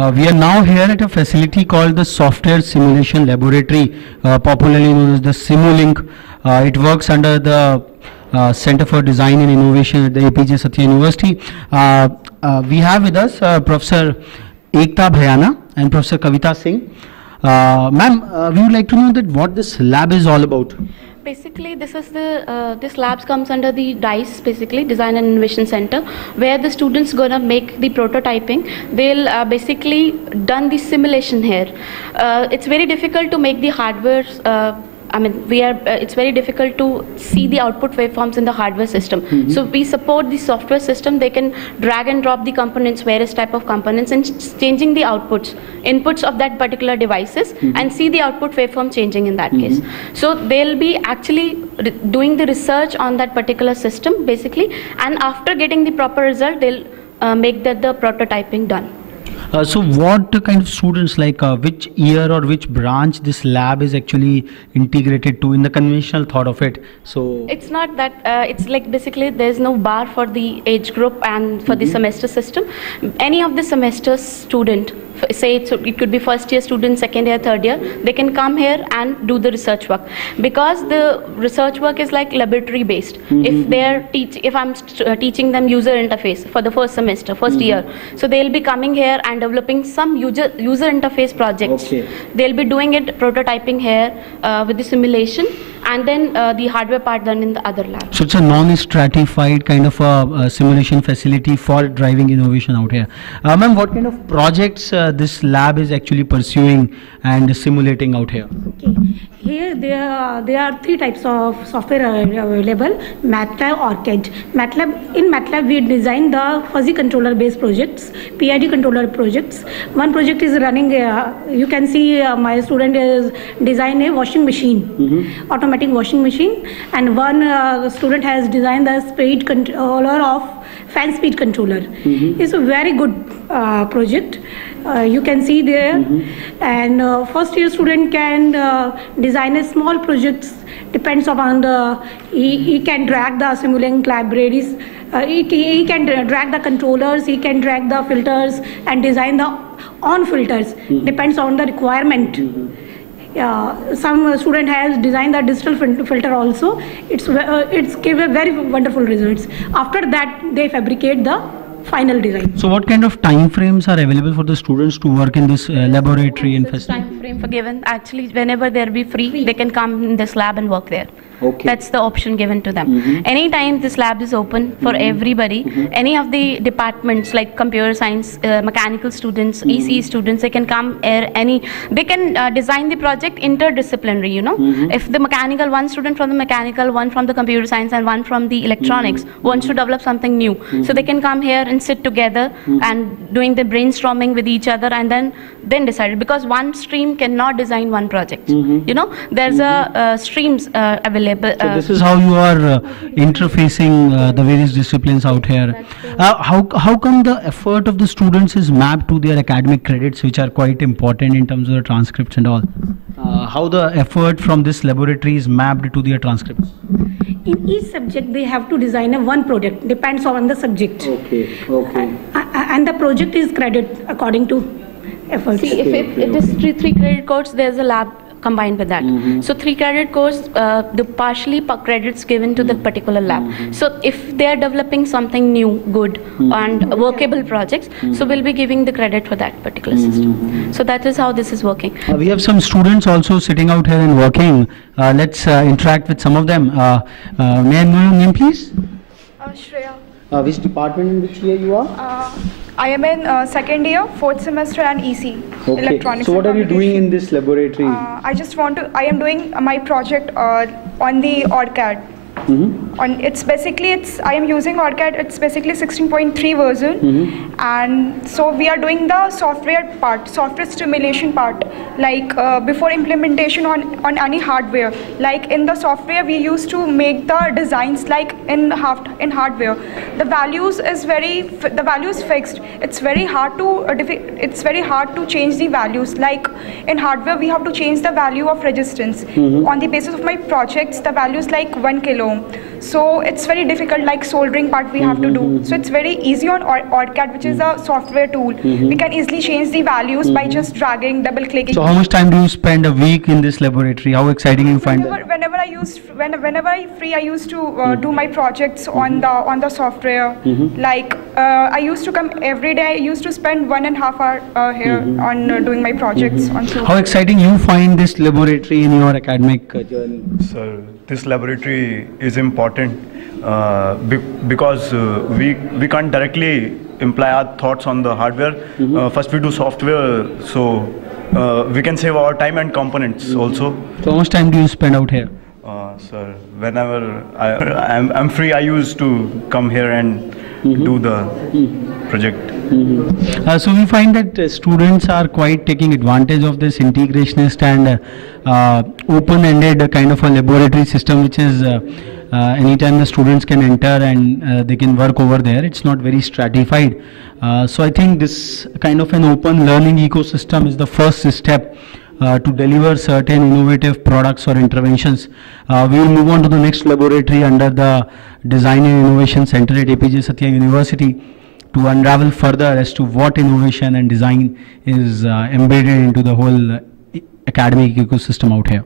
We are now here at a facility called the Software Simulation Laboratory, popularly known as the Simulink. It works under the Center for Design and Innovation at the APJ Satya University. We have with us Professor Ekta Bhayana and Professor Kavita Singh. Ma'am, we would like to know that what this lab is all about. Basically, this is this labs comes under the DICE, basically Design and Innovation Center, where the students gonna make the prototyping. They'll basically done the simulation here. It's very difficult to make the hardware. It's very difficult to see the output waveforms in the hardware system. Mm-hmm. So we support the software system. They can drag and drop the components, various type of components, and changing the inputs of that particular devices, mm-hmm. and see the output waveform changing in that case. So they'll be actually doing the research on that particular system, basically, and after getting the proper result, they'll make the prototyping done. So what kind of students, like which year or which branch this lab is actually integrated to in the conventional thought of it? So it's not that, it's like basically there's no bar for the age group and for the semester system. Any of the semester student, say it could be first year student, second year, third year, they can come here and do the research work, because the research work is like laboratory based. If I'm teaching them user interface for the first semester, first year, so they'll be coming here and developing some user interface projects. Okay. They'll be doing it, prototyping here with the simulation, and then the hardware part done in the other lab. So it's a non-stratified kind of a simulation facility for driving innovation out here. Ma'am, what kind of projects this lab is actually pursuing and simulating out here? Okay. Here there are three types of software available: MATLAB, ORCID. In MATLAB we design the fuzzy controller based projects, PID controller projects. One project is running. You can see my student is design a washing machine, automatic washing machine, and one student has designed the speed controller of fan speed controller. It's a very good project. You can see there, and first year student can design a small projects. Depends upon he can drag the Simulink libraries, he can drag the controllers, he can drag the filters and design the on filters. Depends on the requirement. Some student has designed the digital filter also. It's give a very wonderful results. After that they fabricate the final design. So what kind of time frames are available for the students to work in this laboratory and facility? Time frame for given. Actually, whenever they'll be free, they can come in this lab and work there. Okay. That's the option given to them. Anytime this lab is open for everybody. Any of the departments like computer science, mechanical students, ECE students, they can come here. They can design the project interdisciplinary. You know, if the mechanical, one student from the mechanical, one from the computer science, and one from the electronics wants to develop something new, so they can come here and sit together and doing the brainstorming with each other, and then decide, because one stream cannot design one project. You know, there's streams available. So this is how you are interfacing the various disciplines out here. How come the effort of the students is mapped to their academic credits, which are quite important in terms of the transcripts and all? How the effort from this laboratory is mapped to their transcripts? In each subject they have to design a one project. Depends on the subject. Okay. And the project is credit according to efforts. See, if it is three credit course, there's a lab combined with that. So 3 credit course, the partially credits given to the particular lab. So if they are developing something new, good, and workable projects, so we'll be giving the credit for that particular system. So that is how this is working. We have some students also sitting out here and working. Let's interact with some of them. May I know your name, please? Shreya. Which department in which year you are? I am in second year, fourth semester, and EC, electronics. So what are you doing in this laboratory? I am doing my project on the ORCAD. I am using ORCAD. It's basically 16.3 version, and so we are doing the software part, software stimulation part, like before implementation on any hardware. Like in the software, we used to make the designs like in hardware. The values is fixed. It's very hard to change the values. Like in hardware, we have to change the value of resistance. On the basis of my projects, the value is like 1 kilo ohm. So it's very difficult, like soldering part we have to do. So it's very easy on OrCAD, which is a software tool. We can easily change the values by just dragging, double clicking. So how much time do you spend a week in this laboratory? How exciting you find that? Whenever I free, I used to do my projects on the software. Like I used to come every day. I used to spend 1.5 hour here on doing my projects on software. How exciting you find this laboratory in your academic journey? Sir, this laboratory is important because we can't directly imply our thoughts on the hardware. First we do software, so we can save our time and components also. So how much time do you spend out here? Sir, whenever I'm free, I used to come here and do the project. So we find that students are quite taking advantage of this integrationist and open-ended kind of a laboratory system, which is anytime the students can enter and they can work over there. It's not very stratified. So I think this kind of an open learning ecosystem is the first step to deliver certain innovative products or interventions. We will move on to the next laboratory under the Design and Innovation Center at APJ Satya University to unravel further as to what innovation and design is embedded into the whole academic ecosystem out here.